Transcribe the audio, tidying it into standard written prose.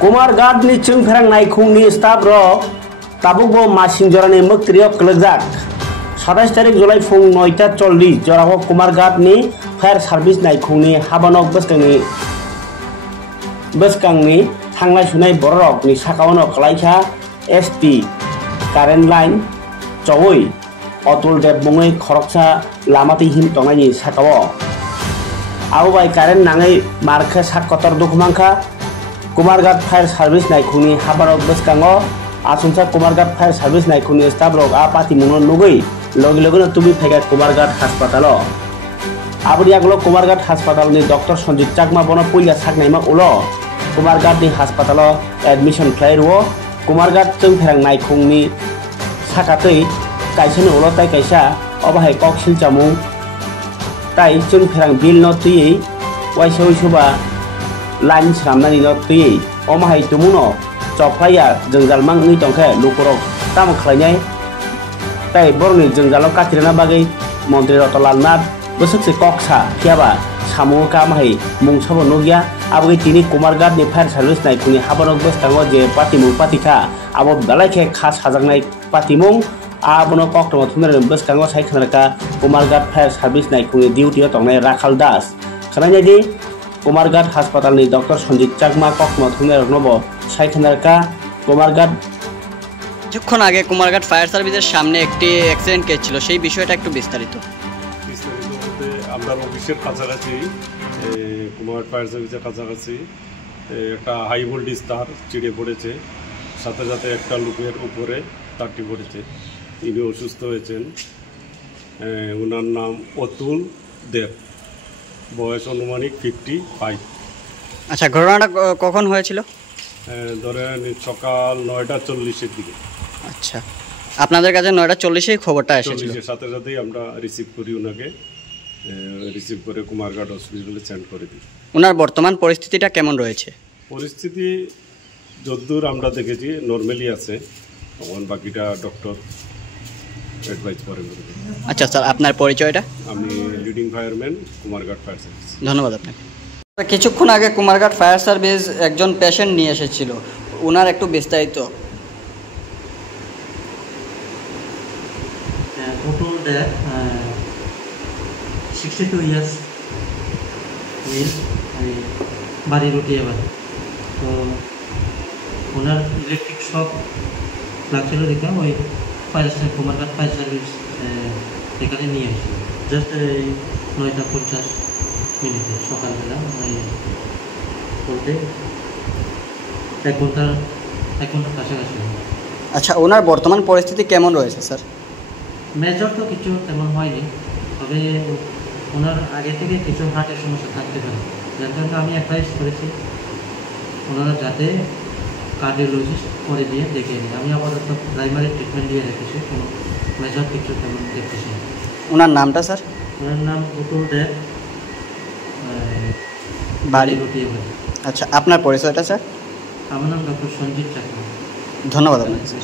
कुमारघाट नि चुनफेरां नायखुंनि स्टाफ रक ताबुकबो मासिं जरानि मोक्त्रियाव खोलैजाक 27 तारिख जुलाई फुं 9:40 जराव कुमारघाट नि फायर सार्भिस नायखुंनि हाबानक बसकांनि थांलाय सुनाय बररक नि साकावनो खलायखा एसपी कारेन्ट लाइन चौई अतुल देव मुङै खरकसा लामाति हिम तंनायनि साकाव आउबाय कारेन्ट नाङै मारखो साकतर दुखुमांखा कुमारघाट फायर सार्भिस नायखुंनि हाबानक बसकांगो आसुंसा कुमारघाट फायर सार्भिस नायखुंनि स्टाफ रक आ पाति मुङो नुगै लगे लगेनो तुबि फैगा कुमारघाट हास्पाताल आबुनि आगलो कुमारघाट हास्पातालनि डॉक्टर संजीत चाकमा बनो पुलिया साकनायमा उलो कुमारघाटनि हास्पाताल एडमिशन खालायरो कुमारघाट चोंफेरां नायखुंनि साकातै कायसोनि उलो ताय कायसा अबाहाय कक्सिल जामुं ताय चोंफेरां बिल न तुयै वाइसोबा लाइन सामनानि न तुयै अमाहाय तुमुनो चौफाया जंजालमां नि दंखे लुकरक ताम खलायनाय ताई बरनि जंजालो कातिरना बागै मन्त्री रतनलाल नाथ बोसोरसे कक्सा खियाबा सामु कामहाय मुंसाबो नगिया आबगै तिनि कुमारघाट नि फायर सार्भिस नायखुंनि हाबानक बसकांगो जे पातिमुं पातिखा आबो दालायखे खास हाजांनाय पातिमुं आबनो कक्टम थुनर बसकांगो सायखनारका कुमारघाट फायर सार्भिस नायखुंनि डिउटियाव तंनाय राखाल दास खनायनायदि कुमारघाट हास्पातालनि डॉक्टर संजीत चाकमा कक्टम थुनर नबो सायखनारका कुमारघाट কিছুক্ষণ আগে কুমারঘাট ফায়ার সার্ভিসের সামনে একটি অ্যাক্সিডেন্ট কেস ছিল সেই বিষয়টা একটু বিস্তারিত বলতে আমরা অফিসের কাছাকাছি কুমারঘাট ফায়ার সার্ভিসের কাছাকাছি একটা হাই ভোল্টেজ তার ছিঁড়ে পড়েছে সাথে সাথে একটা লোকের উপরে তারটি পড়েছে তিনি অসুস্থ হয়েছেন ওনার নাম অতুল দেব বয়স আনুমানিক 55 আচ্ছা ঘটনাটা কখন হয়েছিল ধরেন সকাল 9:40 দিকে আচ্ছা আপনাদের কাছে 9:40 খবরটা এসেছিল সাথে সাথেই আমরা রিসিভ করি ওনাকে রিসিভ করে কুমারঘাট হসপিটালে সেন্ড করে দিই ওনার বর্তমান পরিস্থিতিটা কেমন রয়েছে পরিস্থিতি যতদূর আমরা দেখেছি নরমালি আছে তখন বাকিটা ডক্টর অ্যাডভাইস করেন আচ্ছা স্যার আপনার পরিচয়টা আমি leading fireman Kumarghat fire service ধন্যবাদ আপনাকে কিছুক্ষণ আগে কুমারঘাট ফায়ার সার্ভিস একজন পেশেন্ট নিয়ে এসেছিল ওনার একটু বিস্তারিত Total death 62 years male বাড়ি রুটিয়ে বাড়ি তো ওনার ইলেকট্রিক শক লাগছিল দেখে ওই ফায়ার কুমারঘাট ফায়ার সার্ভিস এখানে নিয়ে এসেছিল জাস্ট 9:50 মিনিটে সকালবেলা ওই বলতে এক ঘন্টার কাছাকাছি। আচ্ছা ওনার বর্তমান পরিস্থিতি কেমন রয়েছে স্যার মেজর তো কিছু তেমন হয়নি তবে ওনার আগে থেকে কিছু হার্টের সমস্যা থাকতে পারে যার জন্য আমি অ্যাডভাইস করেছি ওনারা যাতে কার্ডিওলজিস্ট করে দিয়ে দেখে নিই আমি আপাতত প্রাইমারি ট্রিটমেন্ট দিয়ে রেখেছি কোনো মেজর কিছু তেমন দেখতেছি না। ওনার নামটা স্যার ওনার নাম অতুল দেব বাড়ি রুটিয়ে বাড়ি। আচ্ছা আপনার পরিচয়টা স্যার আমার নাম ডক্টর সঞ্জিত চাকমা। ধন্যবাদ আপনাকে স্যার।